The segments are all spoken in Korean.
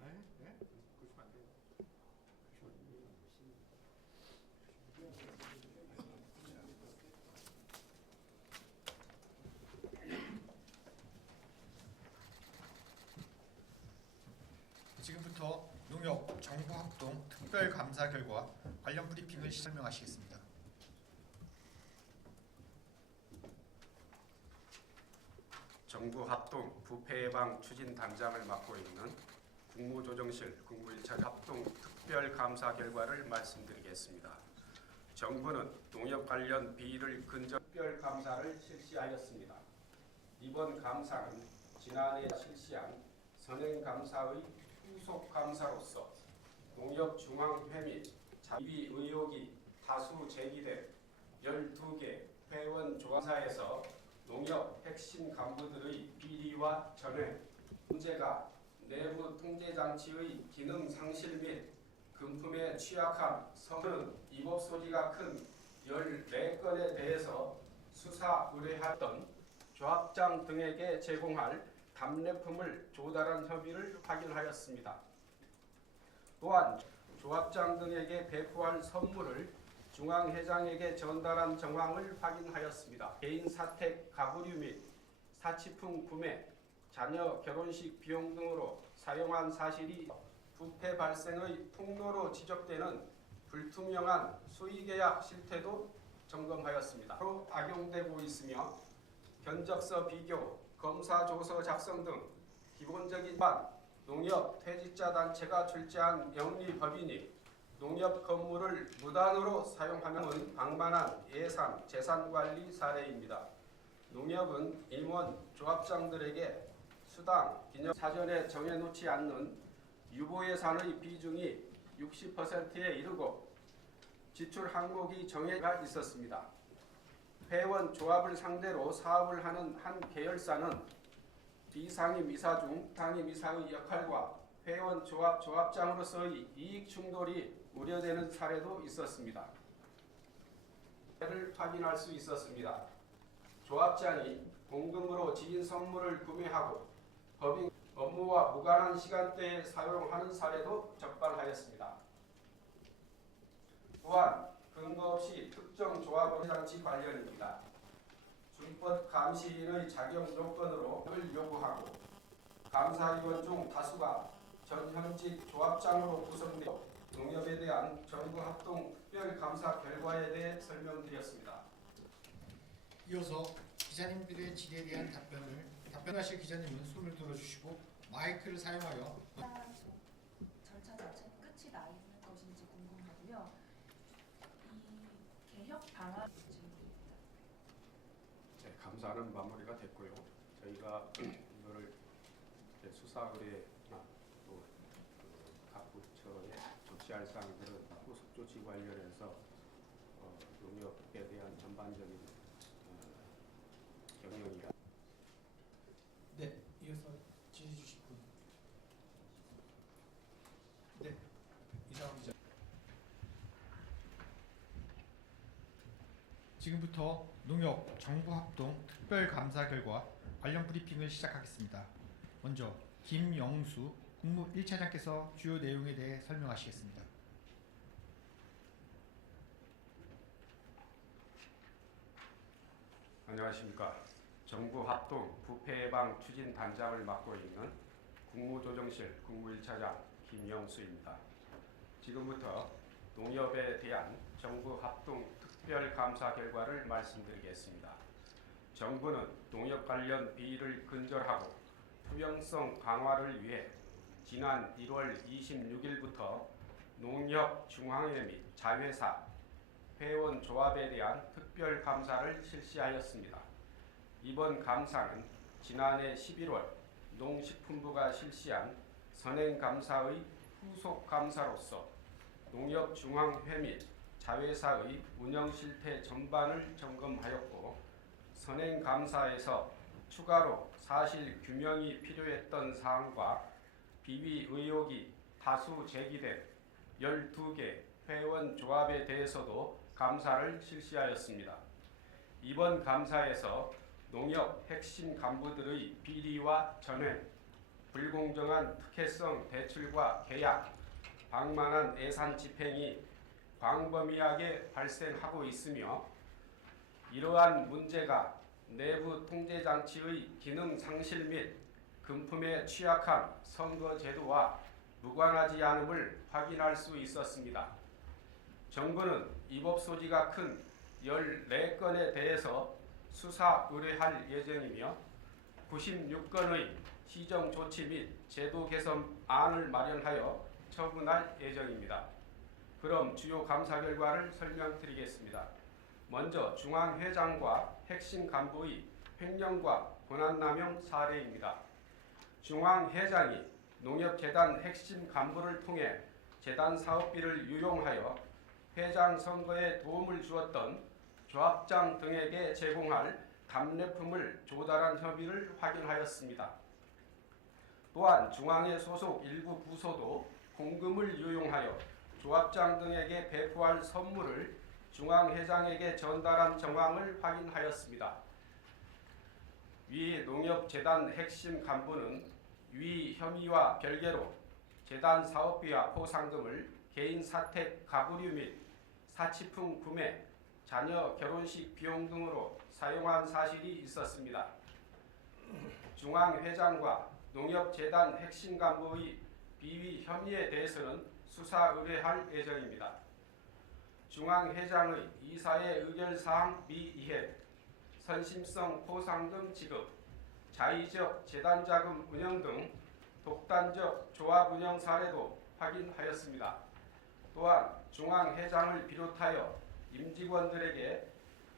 네? 네? 그러시면 안 돼요. 지금부터 농협 정부합동 특별감사 결과 관련 브리핑을 설명하시겠습니다. 정부합동 부패예방 추진단장을 맡고 있는 국무조정실 국무 1차 합동 특별감사 결과를 말씀드리겠습니다. 정부는 농협 관련 비리를 근절 특별감사를 실시하였습니다. 이번 감사는 지난해 실시한 선행감사의 후속감사로서 농협중앙회 및 자비 의혹이 다수 제기된 12개 회원 조합사에서 농협 핵심 간부들의 비리와 전횡, 문제가 내부 통제장치의 기능 상실 및 금품의 취약함, 성능, 위법 소지가 큰 14건에 대해서 수사 의뢰했던 조합장 등에게 제공할 답례품을 조달한 혐의를 확인하였습니다. 또한 조합장 등에게 배포할 선물을 중앙회장에게 전달한 정황을 확인하였습니다. 개인 사택 가구류 및 사치품 구매, 자녀 결혼식 비용 등으로 사용한 사실이 부패 발생의 통로로 지적되는 불투명한 수의계약 실태도 점검하였습니다. 로 악용되고 있으며 견적서 비교, 검사조서 작성 등 기본적인 농협 퇴직자 단체가 출제한 영리법인이 농협 건물을 무단으로 사용하는 방만한 예산, 재산관리 사례입니다. 농협은 임원, 조합장들에게 수당, 기념 사전에 정해놓지 않는 유보예산의 비중이 60%에 이르고 지출 항목이 정해가 있었습니다. 회원 조합을 상대로 사업을 하는 한 계열사는 비상임이사 중 상임이사의 역할과 회원 조합 조합장으로서의 이익 충돌이 우려되는 사례도 있었습니다. 를 확인할 수 있었습니다. 조합장이 공금으로 지인 선물을 구매하고 법인 업무와 무관한 시간대에 사용하는 사례도 적발하였습니다. 또한 근거 없이 특정 조합원 장치 관련입니다. 준법 감시인의 자격 요건으로 을 요구하고 감사위원 중 다수가 전현직 조합장으로 구성되어 농협에 대한 정부 합동 특별감사 결과에 대해 설명드렸습니다. 이어서 기자님들의 질의에 대한 답변하실 기자님은 손을 들어주시고 마이크를 사용하여 절차 자체는 끝이 나 있는 것인지 궁금하고요. 이 개혁 방안 질문입니다. 네, 감사는 마무리가 됐고요. 저희가 이거를 수사 의뢰나 또 각 부처에 조치할 사항들은 후속 조치 관련해서 농협에 대한 전반적인 경영이라. 네, 이어서 질의 주실 분. 네, 이상훈 기자. 지금부터 농협 정부합동 특별감사 결과 관련 브리핑을 시작하겠습니다. 먼저 김영수 국무 1차장께서 주요 내용에 대해 설명하시겠습니다. 안녕하십니까. 정부 합동 부패 예방 추진 단장을 맡고 있는 국무조정실 국무 1차장 김영수입니다. 지금부터 농협에 대한 정부 합동 특별감사 결과를 말씀드리겠습니다. 정부는 농협 관련 비리를 근절하고 투명성 강화를 위해 지난 1월 26일부터 농협 중앙회 및 자회사, 회원 조합에 대한 특별감사를 실시하였습니다. 이번 감사는 지난해 11월 농식품부가 실시한 선행감사의 후속감사로서 농협중앙회 및 자회사의 운영실태 전반을 점검하였고 선행감사에서 추가로 사실 규명이 필요했던 사항과 비위 의혹이 다수 제기된 12개 회원 조합에 대해서도 감사를 실시하였습니다. 이번 감사에서 농협 핵심 간부들의 비리와 전횡, 불공정한 특혜성 대출과 계약, 방만한 예산 집행이 광범위하게 발생하고 있으며 이러한 문제가 내부 통제 장치의 기능 상실 및 금품에 취약한 선거 제도와 무관하지 않음을 확인할 수 있었습니다. 정부는 이 법 소지가 큰 14건에 대해서 수사 의뢰할 예정이며 96건의 시정 조치 및 제도 개선안을 마련하여 처분할 예정입니다. 그럼 주요 감사 결과를 설명드리겠습니다. 먼저 중앙회장과 핵심 간부의 횡령과 권한남용 사례입니다. 중앙회장이 농협재단 핵심 간부를 통해 재단 사업비를 유용하여 회장 선거에 도움을 주었던 조합장 등에게 제공할 답례품을 조달한 혐의를 확인하였습니다. 또한 중앙회 소속 일부 부서도 공금을 유용하여 조합장 등에게 배포할 선물을 중앙회장에게 전달한 정황을 확인하였습니다. 위 농협재단 핵심 간부는 위 혐의와 별개로 재단 사업비와 포상금을 개인 사택 가구류 및 사치품 구매, 자녀 결혼식 비용 등으로 사용한 사실이 있었습니다. 중앙회장과 농협재단 핵심 간부의 비위 혐의에 대해서는 수사 의뢰할 예정입니다. 중앙회장의 이사의 의결사항 미이행, 선심성 포상금 지급, 자의적 재단자금 운영 등 독단적 조합 운영 사례도 확인하였습니다. 또한 중앙회장을 비롯하여 임직원들에게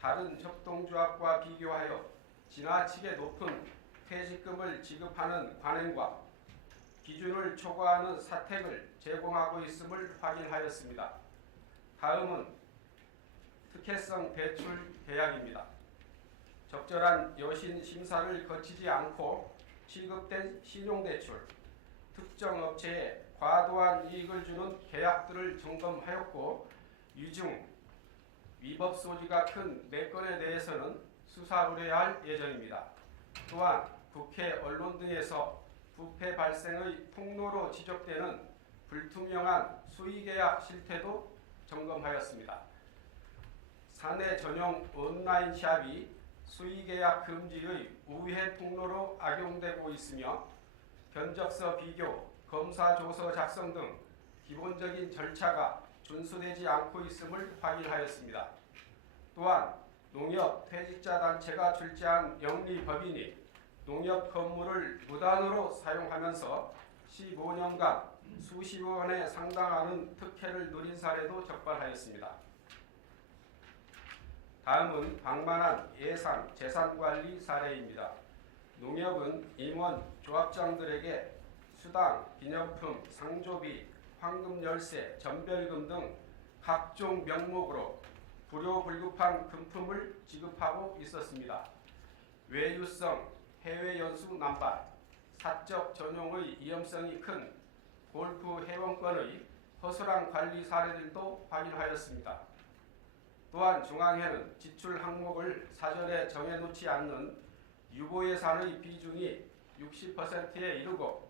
다른 협동조합과 비교하여 지나치게 높은 퇴직금을 지급하는 관행과 기준을 초과하는 사택을 제공하고 있음을 확인하였습니다. 다음은 특혜성 대출 계약입니다. 적절한 여신 심사를 거치지 않고 취급된 신용대출, 특정 업체에 과도한 이익을 주는 계약들을 점검하였고 이중 위법 소지가 큰 4건에 대해서는 수사 의뢰할 예정입니다. 또한 국회 언론 등에서 부패 발생의 통로로 지적되는 불투명한 수의계약 실태도 점검하였습니다. 사내 전용 온라인 샵이 수의계약 금지의 우회 통로로 악용되고 있으며 견적서 비교, 검사조서 작성 등 기본적인 절차가 준수되지 않고 있음을 확인하였습니다. 또한 농협 퇴직자 단체가 출제한 영리법인이 농협 건물을 무단으로 사용하면서 15년간 수십억 원에 상당하는 특혜를 누린 사례도 적발하였습니다. 다음은 방만한 예산 재산관리 사례입니다. 농협은 임원 조합장들에게 수당, 기념품, 상조비, 황금 열쇠, 전별금 등 각종 명목으로 불효불급한 금품을 지급하고 있었습니다. 외유성, 해외 연수 남발, 사적 전용의 위험성이 큰 골프 회원권의 허술한 관리 사례들도 확인하였습니다. 또한 중앙회는 지출 항목을 사전에 정해놓지 않는 유보 예산의 비중이 60%에 이르고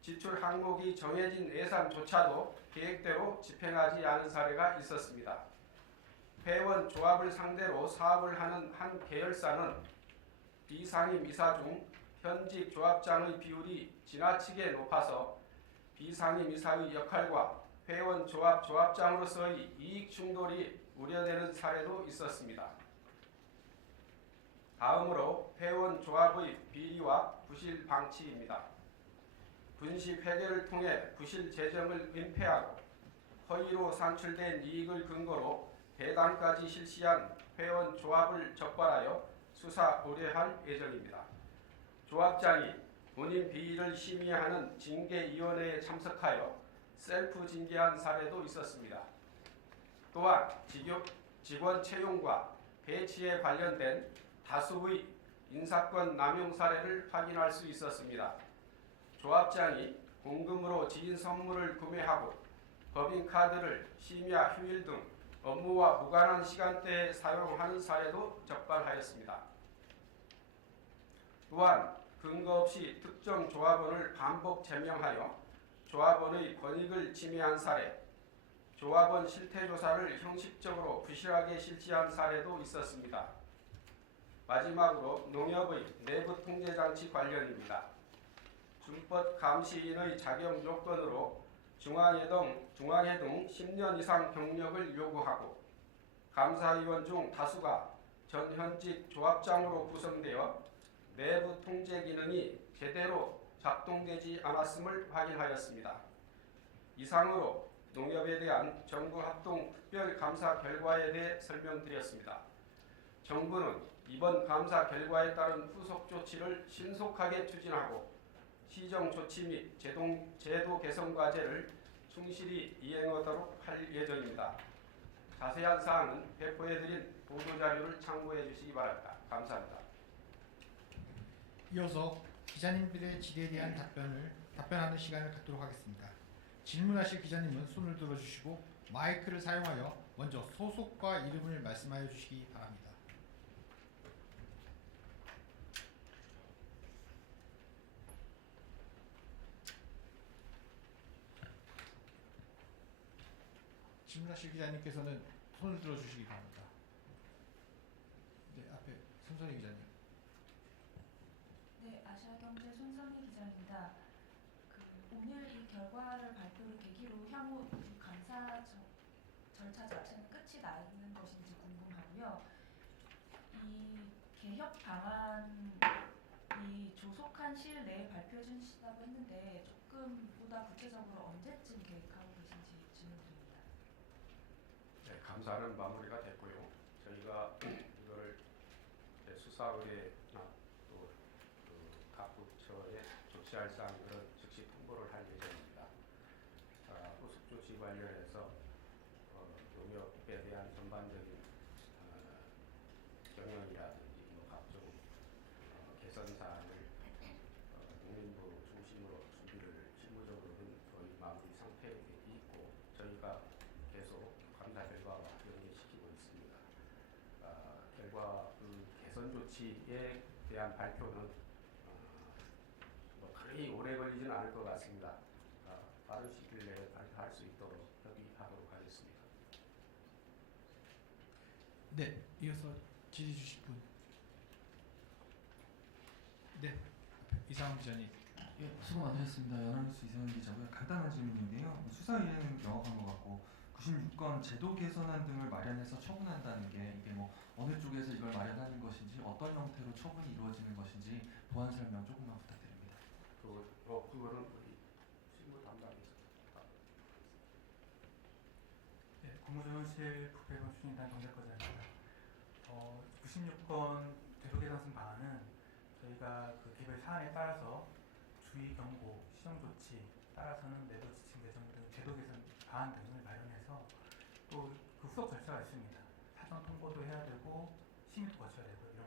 지출 항목이 정해진 예산조차도 계획대로 집행하지 않은 사례가 있었습니다. 회원 조합을 상대로 사업을 하는 한 계열사는 비상임 이사 중 현직 조합장의 비율이 지나치게 높아서 비상임 이사의 역할과 회원 조합 조합장으로서의 이익 충돌이 우려되는 사례도 있었습니다. 다음으로 회원 조합의 비리와 부실 방치입니다. 분식 회계를 통해 부실 재정을 은폐하고 허위로 산출된 이익을 근거로 배당까지 실시한 회원 조합을 적발하여 수사 의뢰할 예정입니다. 조합장이 본인 비위를 심의하는 징계위원회에 참석하여 셀프 징계한 사례도 있었습니다. 또한 직원 채용과 배치에 관련된 다수의 인사권 남용 사례를 확인할 수 있었습니다. 조합장이 공금으로 지인 선물을 구매하고 법인카드를 심야 휴일 등 업무와 무관한 시간대에 사용하는 사례도 적발하였습니다. 또한 근거 없이 특정 조합원을 반복 제명하여 조합원의 권익을 침해한 사례, 조합원 실태조사를 형식적으로 부실하게 실시한 사례도 있었습니다. 마지막으로 농협의 내부 통제장치 관련입니다. 준법 감시인의 자격 요건으로 중앙회 등 10년 이상 경력을 요구하고 감사위원 중 다수가 전현직 조합장으로 구성되어 내부 통제 기능이 제대로 작동되지 않았음을 확인하였습니다. 이상으로 농협에 대한 정부 합동 특별감사 결과에 대해 설명드렸습니다. 정부는 이번 감사 결과에 따른 후속 조치를 신속하게 추진하고 시정 조치 및 제도 개선 과제를 충실히 이행하도록 할 예정입니다. 자세한 사항은 배포해드린 보도자료를 참고해 주시기 바랍니다. 감사합니다. 이어서 기자님들의 질의에 대한 답변하는 시간을 갖도록 하겠습니다. 질문하실 기자님은 손을 들어주시고 마이크를 사용하여 먼저 소속과 이름을 말씀하여 주시기 바랍니다. 질문하실 기자님께서는 손을 들어주시기 바랍니다. 네, 앞에 손선희 기자님. 네, 아시아경제 손선희 기자입니다. 오늘 이 결과를 발표를 계기로 향후 이 감사 절차 자체는 끝이 나 있는 것인지 궁금하고요. 이 개혁 방안이 조속한 시일 내에 발표해 주신다고 했는데 조금 보다 구체적으로 언제쯤 계획하고 계신지 질문드립니다. 네, 감사는 마무리가 됐고요. 저희가 이걸 수사 의뢰나 또 각 부처에 조치할 사항들은 즉시 통보를 할 예정입니다. 후속 조치 관련해서 농협에 대한 전반적인 경영이라든지 각종 개선 사항을 농림부 중심으로 준비를 실무적으로는 거의 마무리 상태에 있고 저희가 계속 감사 결과와 연계시키고 있습니다. 결과 개선 조치에 대한 발표는 그리 오래 걸리지는 않을 것 같습니다. 빠른 시일 내에 발표할 수 있도록 협의하도록 하겠습니다. 네, 이어서 질의 주실 분. 네, 이상훈 기자님. 예, 수고 많으셨습니다. 연합뉴스 이상훈 기자고요. 간단한 질문인데요. 수사 일행은 명확한 것 같고 96건 제도 개선안 등을 마련해서 처분한다는 게 이게 뭐 어느 쪽에서 이걸 마련하는 것인지 어떤 형태로 처분이 이루어지는 것인지 보완 설명 조금만 부탁드립니다. 그거는 우리 실무 담당에서. 네, 국무조정실 부패관 추진단 정책과장입니다. 96건 제도개선승 방안은 저희가 그 개별 사안에 따라서 주의 경고, 시정 조치, 따라서는 내부 지침 개정 등 제도 개선 방안 등을 마련해서 또 그 후속 절차가 있습니다. 사전 통보도 해야 되고 심의도 거쳐야 되고 이런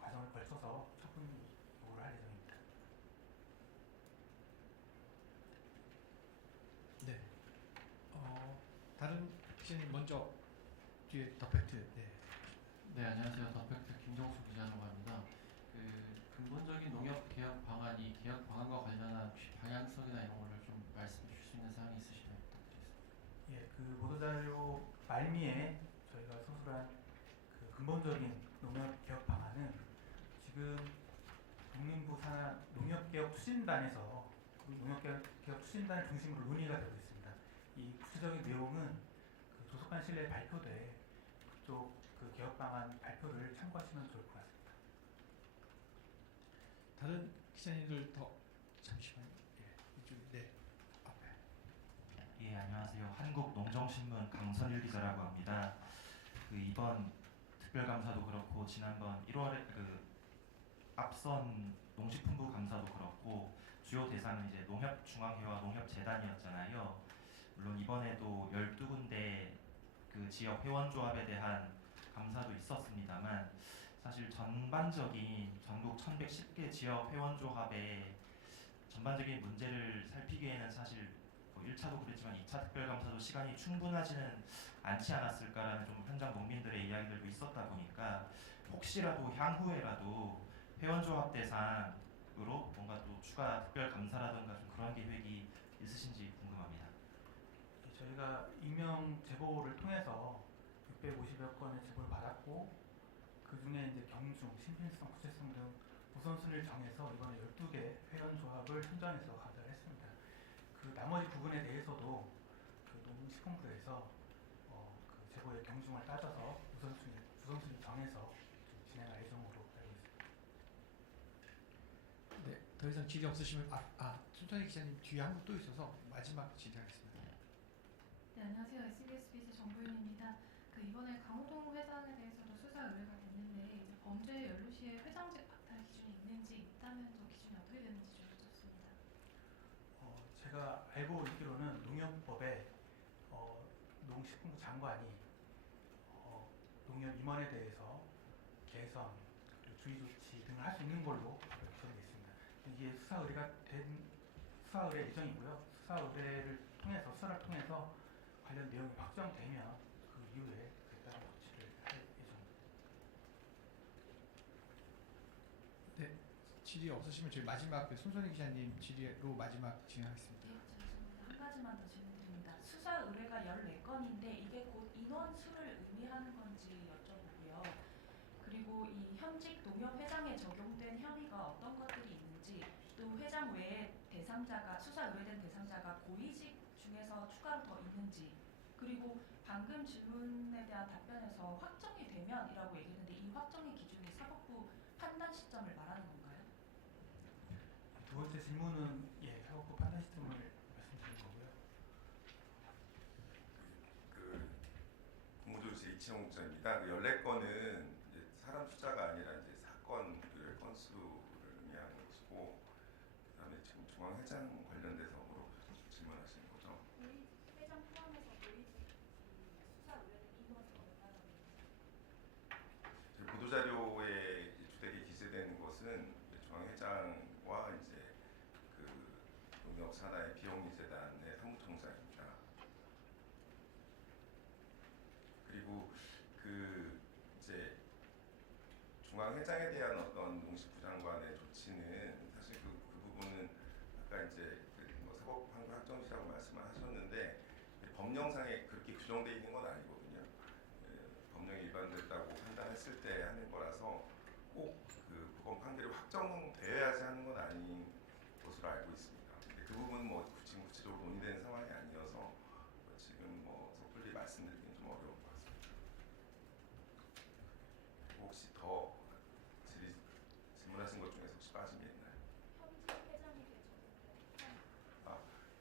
과정을 거쳐서 처분 요구를 할 예정입니다. 네. 다른 기자님 먼저 뒤에 더 팩트. 네. 네, 안녕하세요. 더팩트 김정수 기자라고 합니다. 근본적인 농협 개혁 방안이 개혁 방안과 관련한 혹시 방향성이나 이런 거를 좀 말씀해 주실 수 있는 사항이 있으시면 부탁드리겠습니다. 예, 그 보도자료 말미에 저희가 소술한 그 근본적인 농협 개혁 방안은 지금 농림부 산하 농협개혁 추진단에서 그 농협개혁 추진단을 중심으로 논의가 되고 있습니다. 이 구체적인 내용은 그 조속한 시일 내에 발표돼 그쪽 그 개혁 방안 발표를 참고하시면 좋을 것 같습니다. 다른 기자님들 더 잠시만요. 예, 이쪽에. 네, 앞에. 예, 안녕하세요. 한국농정신문 강선일 기자라고 합니다. 이번 특별감사도 그렇고 지난번 1월에 앞선 농식품부 감사도 그렇고 주요 대상은 이제 농협중앙회와 농협재단이었잖아요. 물론 이번에도 12군데 그 지역 회원조합에 대한 감사도 있었습니다만 사실 전반적인 전국 1110개 지역 회원조합의 전반적인 문제를 살피기에는 사실 1차도 그랬지만 2차 특별감사도 시간이 충분하지는 않지 않았을까라는 좀 현장 농민들의 이야기들도 있었다 보니까 혹시라도 향후에라도 회원조합 대상 뭔가 또 추가 특별 감사라든가 좀 그런 계획이 있으신지 궁금합니다. 저희가 익명 제보를 통해서 650여 건의 제보를 받았고 그 중에 이제 경중, 신빙성, 구체성 등 우선순위를 정해서 이번에 12개 회원 조합을 선정해서 감사를 했습니다. 그 나머지 부분에 대해서도 그 농식품부에서 그 제보의 경중을 따져서 우선순위 정해서 좀 진행할 예정으로 알고 있습니다. 네, 더 이상 질의 없으시면 손선희 기자님 뒤에 한 분 또 있어서 마지막 질의하겠습니다. 네, 안녕하세요. SBS 비즈 정보윤입니다. 이번에 강호동 회장에 대해서도 수사 의뢰가 됐는데 이제 범죄 연루 시에 회장직 박탈 기준이 있는지 있다면 저 기준이 어떻게 되는지 좀 여쭙습니다. 제가 알고 있기로는 농협법에 농식품부 장관이 농협 임원에 대해서 개선, 그리고 주의 조치 등을 할 수 있는 걸로 기록되어 있습니다. 이게 수사 의뢰 예정이고요. 수사를 통해서 관련 내용이 확정되면 그 이후에 별다른 조치를 할 예정입니다. 네, 질의 없으시면 저희 마지막 손선희 기자님 질의로 마지막 진행하겠습니다. 네, 죄송합니다. 한 가지만 더 질문드립니다. 수사 의뢰가 14건인데 이게 곧 인원수를 의미하는 건지 여쭤보고요. 그리고 이 현직 농협 회장에 적용된 혐의가 어떤 것들이 있는지, 또 회장 외에 수사 의뢰된 대상자가 고위직 중에서 추가로 더 있는지, 그리고 방금 질문에 대한 답변에서 확정이 되면이라고 얘기했는데 이 확정의 기준이 사법부 판단 시점을 말하는 건가요? 두 번째 질문은 사법부 판단 시점을 말씀드린 거고요. 국무조치 이치용 기자입니다. 14건은 이제 사람 숫자가 아니라 이제 사건 건수를 의미하는 것이고, 그다음에 지금 중앙회장 관련돼서 질문하시는 거죠. 회장 포함해서 고위직 수사 의뢰된 인원이 얼마나 되는지. 저희 보도자료에 주되게 기재되는 것은 중앙회장과 이제 그 농협 산하의 비영리재단의 사무총장입니다. 그리고 그 이제 중앙회장에 대한 어떤 농식부 장관의 조치는 사실 그 부분은 아까 이제 사법 판결 확정시라고 말씀을 하셨는데 법령상에 그렇게 규정되어 있는 건 아니거든요. 법령에 위반됐다고 판단했을 때 하는 거라서 꼭 그 법원 판결이 확정되어야지 하는 건 아닌 것으로 알고 있습니다. 그 부분은 지금 구체적으로 논의되는 상황이 아니어서 지금 섣불리 말씀드리기는 좀 어려운 것 같습니다. 혹시 더 질문하신 것 중에서 혹시 빠진 게 있나요? 현직 회장에게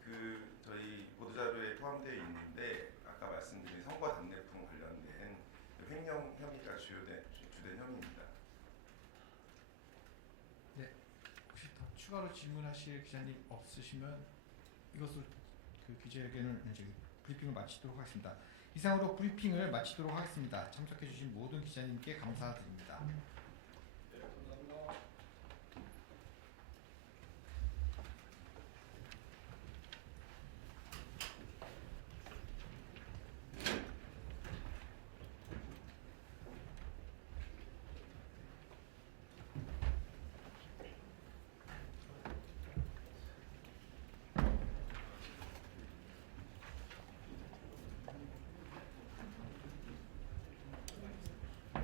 적용된 저희 보도자료에 포함되어 있는데 아까 말씀드린 선거 답례품 관련된 횡령 혐의가 주된 혐의입니다. 네, 혹시 더 추가로 질문하실 기자님 없으시면 이것으로 그 기자회견을 이제 브리핑을 마치도록 하겠습니다. 이상으로 브리핑을 마치도록 하겠습니다. 참석해주신 모든 기자님께 감사드립니다.